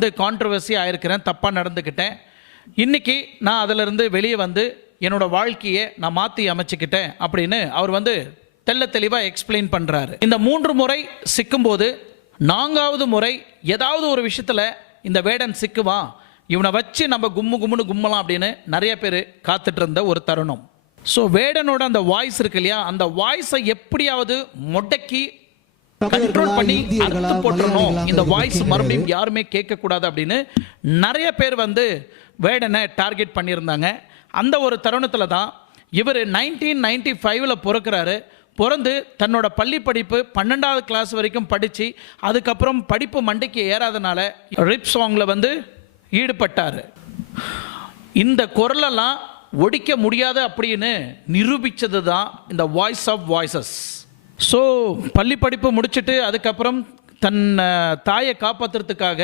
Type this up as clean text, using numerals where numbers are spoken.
வந்து கான்ட்ரவர்சி ஆயிருக்கிறேன், தப்பாக நடந்துக்கிட்டேன். இன்றைக்கி நான் அதிலிருந்து வெளியே வந்து என்னோடய வாழ்க்கையை நான் மாற்றி அமைச்சிக்கிட்டேன் அப்படின்னு அவர் வந்து தெள்ள தெளிவாக எக்ஸ்பிளைன் பண்ணுறாரு. இந்த 3 முறை சிக்கும்போது 4வது முறை ஏதாவது ஒரு விஷயத்தில் இந்த வேடன் சிக்குவான், இவனை வச்சு நம்ம கும்முன்னு கும்மலாம் அப்படின்னு நிறைய பேர் காத்துட்டு இருந்த ஒரு தருணம். ஸோ வேடனோட அந்த வாய்ஸ் இருக்கு இல்லையா, அந்த வாய்ஸை எப்படியாவது முடக்கி கண்ட்ரோல் பண்ணி அறுத்து போட்டுறணும், இந்த வாய்ஸ் மறுபடியும் யாருமே கேட்கக்கூடாது அப்படின்னு நிறைய பேர் வந்து வேடனை டார்கெட் பண்ணியிருந்தாங்க. அந்த ஒரு தருணத்தில் தான் இவர் 1995 பிறக்கிறாரு. பிறந்து தன்னோட பள்ளி படிப்பு 12வது கிளாஸ் வரைக்கும் படித்து அதுக்கப்புறம் படிப்பு மண்டைக்கு ஏறாதனால ரிப் சாங்கில் வந்து ஈடுபட்டார். இந்த குரலெல்லாம் ஒடிக்க முடியாது அப்படின்னு நிரூபித்தது தான் இந்த வாய்ஸ் ஆஃப் வாய்ஸஸ். ஸோ பள்ளி படிப்பு முடிச்சுட்டு அதுக்கப்புறம் தன் தாயை காப்பாற்றுறதுக்காக